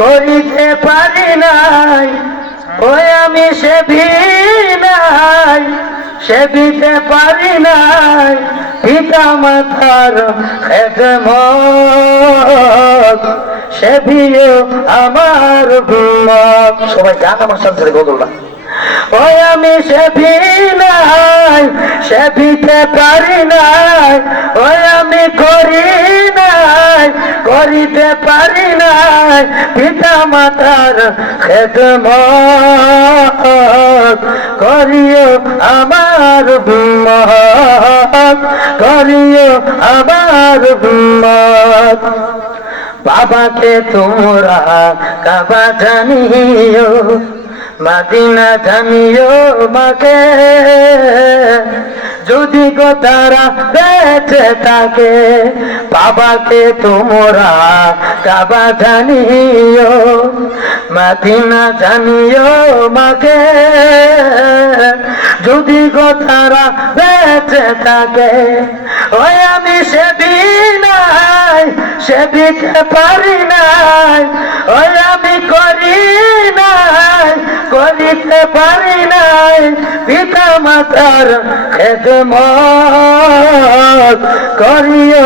করিতে পারি নাই, ওই আমি নাই, সেবিতে পারি নাই পিতা মাতার খেদমত, সেবিও আমার উম্মত। সবাই গান আমার সাথে বলল, ওই আমি নাই, সেবিতে পারি নাই, ওই আমি করি নাই, করিতে পারি নাই পিতা মাতার খেদমত, করিও আমার উম্মত, করিও আমার উম্মত। বাবাকে তোমরা কাবা জানিও, মদিনা জানিও মাকে, যদি গো তারা বেঁচে থাকে। বাবাকে তোমরা কাবা জানিও, মদিনা জানিও মাকে, যদি গো তারা বেঁচে থাকে। ওই আমি নাই, সেবিতে পারি নাই, ওই আমি করি নাই, করিতে পারি নাই পিতা মাতার খেদমত, করিও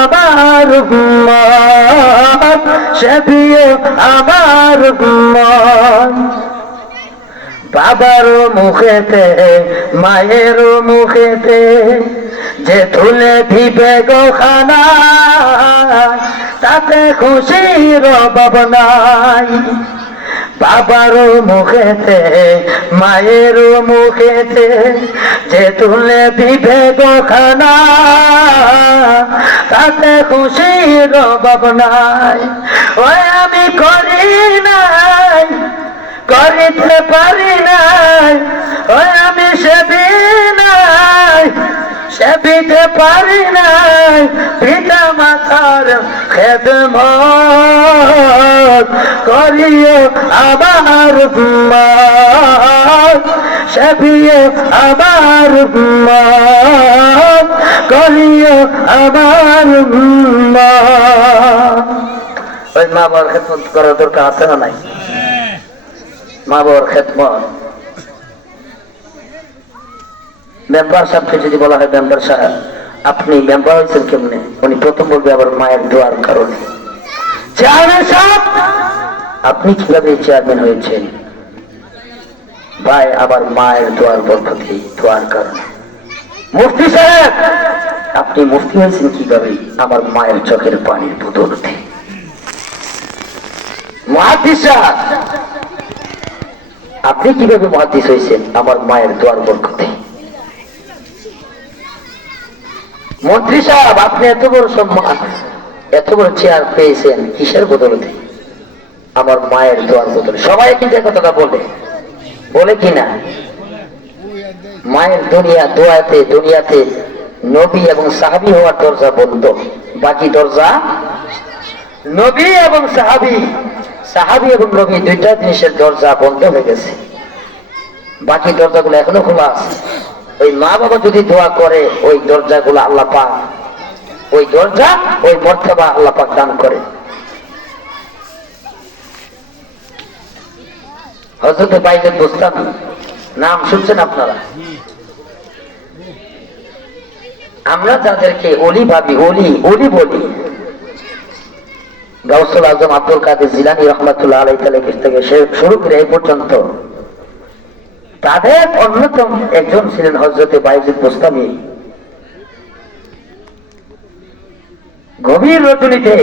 আমার উম্মত, সেবিও আমার উম্মত। বাবার মুখেতে মায়ের মুখেতে যে তুলে দিবে গো খানা, তাতে খুশির অভাব নাই। বাবার মুখেতে মায়ের মুখেতে যে তুলে দিবে গো খানা, তাতে খুশির অভাব নাই। ওই আমি করি নাই, করিতে পারি নাই, ওই আমি সেবি নাই, সেবিতে পারি নাই পিতা মাতার খেদমত, করিও আমার উম্মত, সেবিও আমার উম্মত, করিও আমার উম্মত। ওই মা বাবার খেদমত করার দরকার আছে না নাই? মা বাবার খেদমত। মেম্বার সাহেবকে যদি বলা হয়, মেম্বার সাহেব আপনি মেম্বার হয়েছেন কেমনে, উনি প্রথম বলবে আবার মায়ের দোয়ার কারণে। চেয়ারম্যান সাহেব আপনি কিভাবে চেয়ারম্যান হয়েছেন? ভাই আবার মায়ের দোয়ার বরকতে, দোয়ার কারণে। মুফতি সাহেব আপনি মুফতি হয়েছেন কিভাবে? আমার মায়ের চোখের পানির বদৌলতে। মুহাদ্দিস সাহেব আপনি কিভাবে মুহাদ্দিস হয়েছেন? আমার মায়ের দোয়ার বরকতে। মন্ত্রী সাহেব আপনি এত বড় সম্মান, এত বড় চেয়ার পেয়েছেন কিসের বদলতে? আমার মায়ের দোয়ার বদলে। সবাই কিন্তু কথাটা বলে, বলে কিনা? মায়ের দোয়াতে দুনিয়াতে নবী এবং সাহাবী হওয়ার দরজা বন্ধ, বাকি দরজা নবী এবং সাহাবী, সাহাবী এবং নবী দুইটা জিনিসের দরজা বন্ধ হয়ে গেছে, বাকি দরজাগুলো এখনো খোলা আছে। ওই মা বাবা যদি দোয়া করে ওই দরজাগুলো আল্লাহ পাক, ওই দরজা ওই মর্তবা আল্লাহ পাক দান করে। হযরত বাইজিদ বুস্তামি নাম শুনছেন আপনারা? আমরা যাদেরকে ওলি ভাবি, ওলি ওলি বলি, গাউসুল আজম আব্দুল কাদের জিলানী রাহমাতুল্লাহ আলাইহি থেকে শুরু করে এই পর্যন্ত তাদের অন্যতম একজন ছিলেন হযরত বাইজিদ বুস্তামি। গভীর রজনীতে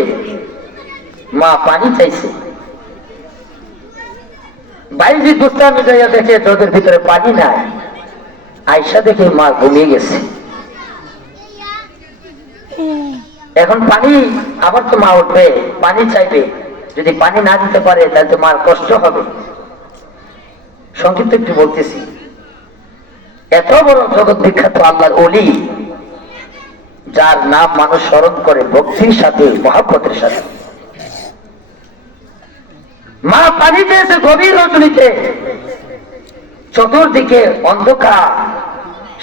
মা পানি চাইছে, বাইজিদ বুস্তামি যাইয়া দেখে চোখের ভিতরে পানি নাই, আয়সা দেখে মা ঘুমিয়ে গেছে। এখন পানি আবার তো মা উঠবে, পানি চাইবে, যদি পানি না দিতে পারে তাহলে তো মার কষ্ট হবে। সংক্ষিপ্ত একটু বলতেছি, এত বড় জগৎ বিখ্যাত আল্লাহর ওলি, যার নাম মানুষ স্মরণ করে ভক্তির সাথে, মহব্বতের সাথে, মা পানি দিয়েছে গভীর রজনীতে, চতুর্দিকে অন্ধকার,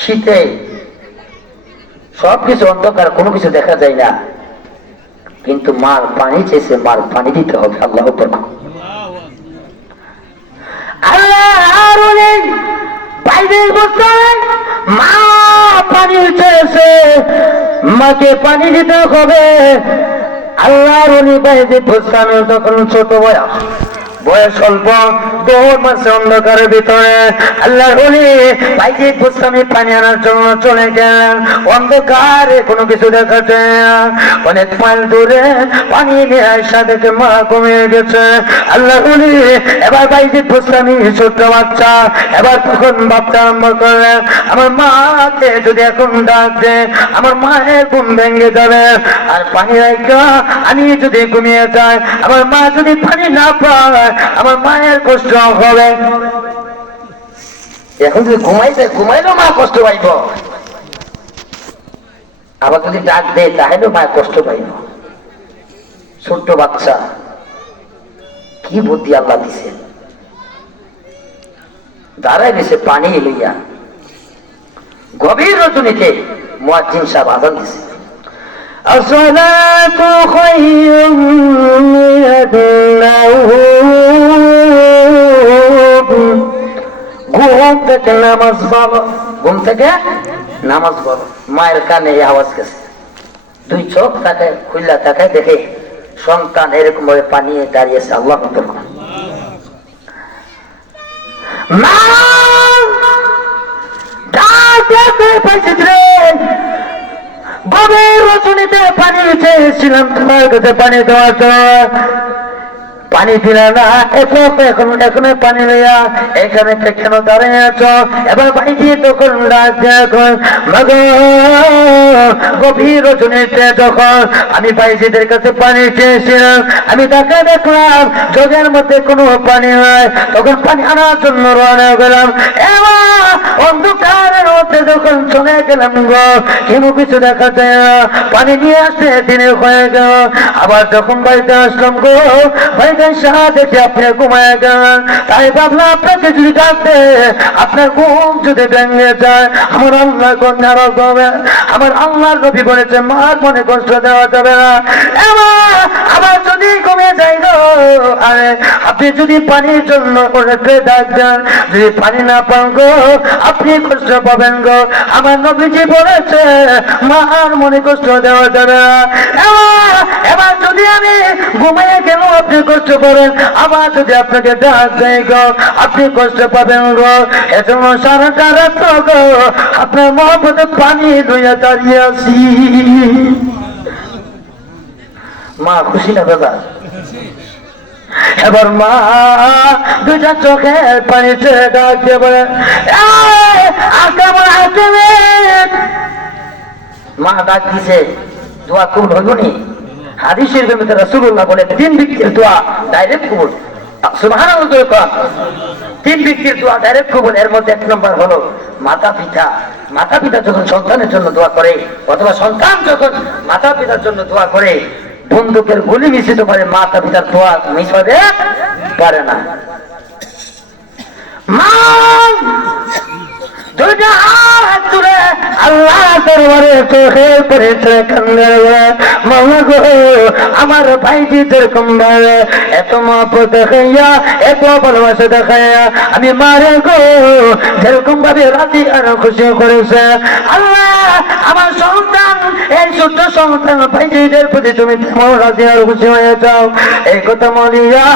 শীতে সবকিছু অন্ধকার, কোনো কিছু দেখা যায় না, কিন্তু মার পানি চেয়েছে, মার পানি দিতে হবে। আল্লাহু আকবার। আল্লাহর ওলি বাইরে বসে মা পানি চেয়েছে, মাকে পানি দিতে হবে। আল্লাহর ওলি বাইরে বসে তখন ছোট বয়স অল্প, 2 মাসে অন্ধকারের ভিতরে আল্লাহর ওলি বাইরে গোস্বামী পানি আনার জন্য চলে গেলেন। অন্ধকারে কোনো কিছু দেখাচ্ছে না, অনেক মাইল দূরে পানি নিয়ে আসা দেখে মা কমিয়ে গেছে। আল্লাহর ওলি এবার বাইরে গোস্বামী ছোট্ট বাচ্চা, এবার তখন ভাবতে আরম্ভ করলেন, আমার মাকে যদি এখন ডাক দে আমার মায়ের ঘুম ভেঙে যাবে, আর পানি রাখা আমি যদি ঘুমিয়ে যাই, আমার মা যদি পানি না পায় আমার মায়ের কষ্ট হবে। এখন যদি ঘুমাইলেও মা কষ্ট পাইব, আবার যদি ডাক দেয় তাহলেও মা কষ্ট পাইব। ছোট্ট বাচ্চা, কি বুদ্ধি আল্লাহ দিছে। দাঁড়ায় দিছে পানি লইয়া, গভীর রজনীতে মুয়াজ্জিন সাহেব আযান দিছে, আসসালাতু খায়রুম মিনান নাওম। ঘুম থেকে নামাজ পড়ো, ঘুম থেকে নামাজ পড়ো। মায়ের কানে এই আওয়াজ গেছে, 2 চোখ তাকে খুললা তাকায় দেখে সন্তান এরকম ভাবে পানি দাঁড়িয়েছে। আল্লাহ মা গভীর রজনীতে পানি চেয়েছিলাম তোমার কাছে পানি দেওয়ার জন্য, পানি দিলে না, এখন পানি লইয়া এখানে কেন দাঁড়িয়ে আছো? এবার পানি দিয়ে তখন গভীর রজনীতে যখন আমি ভাইজিদের কাছে পানি চেয়েছিলাম, আমি তাকে দেখলাম জগের মধ্যে কোনো পানি হয়, তখন পানি আনার জন্য রওনা গেলাম। এবার অন্ধকারের মধ্যে যখন চলে গেলাম গো, কেন কিছু দেখা যায় না, পানি নিয়ে আসতে দিনে হয়ে গেল। আবার যখন বাড়িতে আসলাম গো, বাড়িতে দেখে আপনি ঘুমায় গেলেন, তাই ভাবলাম আপনাকে যদি ডাকতে আপনার ঘুম যদি ভেঙে যায় আমার আল্লাহ নারাজ হবে। আমার আল্লাহর নবী বলেছে মার মনে কষ্ট দেওয়া যাবে না। আবার যদি ঘুমিয়ে যাই গো, আরে আপনি যদি পানির জন্য ডাক দেন, যদি পানি না পান গো আপনি কষ্ট পাবেন গো। আমার নবীজি বলেছে মার মনে কষ্ট দেওয়া যাবে না। এবার যদি আমি ঘুমিয়ে গেল আপনি কষ্ট করেন, আবার যদি আপনাকে ডাক দেয় গো আপনি কষ্ট পাবেন গো। এজন্য সারাটা রাত গো আপনার মহব্বতে পানি লইয়া দাঁড়িয়ে আছি। মা খুশি না দাদা? এবার মা 2টা চোখে পানি ছেড়ে ডাক দিয়ে বলে, মা ডাক দিছে, দোয়া কবুল হইব নি? হাদিস শরীফের মধ্যে রাসূলুল্লাহ বলে 3 ব্যক্তির দোয়া ডাইরেক্ট কবুল। সুবহানাল্লাহ। 3 ব্যক্তির দোয়া ডাইরেক্ট কবুল। এর মধ্যে 1 নম্বর হলো মাতা পিতা। মাতা পিতা যখন সন্তানের জন্য দোয়া করে, অথবা সন্তান যখন মাতা পিতার জন্য দোয়া করে, বন্দুকের গুলি মিশিতে পারে, মাতা পিতার দোয়া মিশাতে পারে না। মা 2টা হাত তুলে আল্লাহ দরবারে চোখে পড়েছে কান্নার। মাওলা গো আমার ভাইজি যেরকম ভাবে এত মহব্বত দেখাইয়া, এত ভালোবাসা দেখাইয়া আমি মারে গো যেরকম ভাবে রাজি আর খুশি করেছে, আল্লাহ আমার সন্তান, এই ছোট্ট সন্তান ভাইজিদের প্রতি তুমি তেমন রাজি আর খুশি হয়ে যাও। এই কথা বলিয়া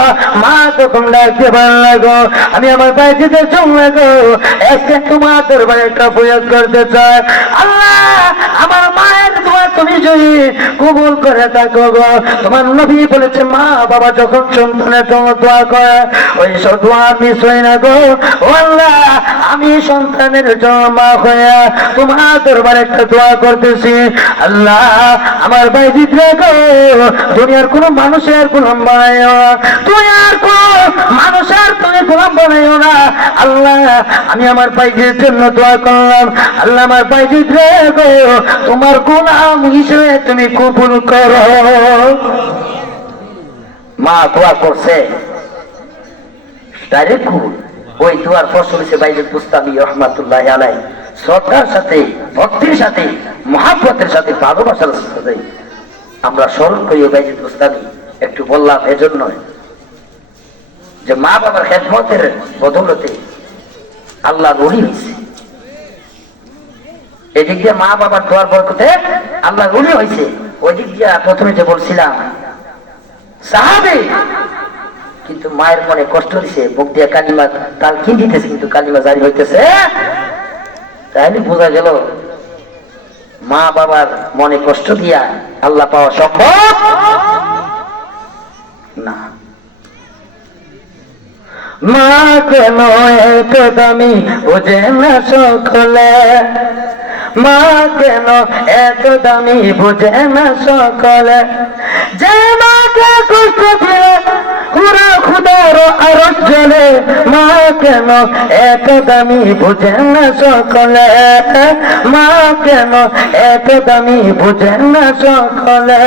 মা তখন ডাকতে ভালো লাগো, আমি আমার ভাইজিদের জন্য গো আজকে তোমার দরবারে একটা প্রয়াস করতে চাই। আল্লাহ আমার মায়ের দোয়া তুমি যদি কবুল করে থাকো গো, তোমার নবী বলেছে মা বাবা যখন সন্তানের জন্য দোয়া করে ওই সব দোয়া মিস হয় না গো। ও আল্লাহ আমি সন্তানের জন্য মা হয়ে তোমার দরবারে একটা দোয়া করতেছি। আল্লাহ আমার ভাইজি গো দুনিয়ার কোন মানুষের গোলাম বানাইও না, তুই আর কোন মানুষের তুমি গোলাম বানাইও না। আল্লাহ আমি আমার ভাইজির জন্য দোয়া করলাম, আল্লাহ আমার ভাইজি গো তোমার গোলাম হিসেবে তুমি কবুল করো। মা দোয়া করছে ডাইরেক্ট কবুল। ওই দোয়ার ফসল হচ্ছে বাইজিদ বুস্তামি রহমাতুল্লাহি আলাইহি শ্রদ্ধার সাথে, ভক্তির সাথে, মহাব্বতের সাথে, ভালোবাসার সাথে আমরা স্মরণ করি বাইজিদ বুস্তামি। একটু বললাম এজন্য যে মা বাবার খেদমতের বদৌলতে আল্লাহ ওলি হয়েছে। এদিক দিয়ে মা বাবার দোয়ার বরকতে আল্লাহ ওলি হয়েছে। ওই দিক দিয়ে প্রথমে যে বলছিলাম সাহাবী, কিন্তু মায়ের মনে কষ্ট হয়েছে, মুখ দিয়ে কালিমা তালকিন দিতেছে, কিন্তু কালিমা জারি হইতেছে। তাহলে বোঝা গেল মা বাবার মনে কষ্ট দিয়া আল্লাহ পাওয়া সম্ভব না। মা কেন এত দামি বোঝে না সকলে, মা কেন এত দামি বোঝে না সকলে, যে মাকে কষ্ট দিয়ে পুরা খুদার আরশ জ্বলে, মা কেন এত দামি বোঝে না সকলে, মা কেন এত দামি বোঝে না সকলে।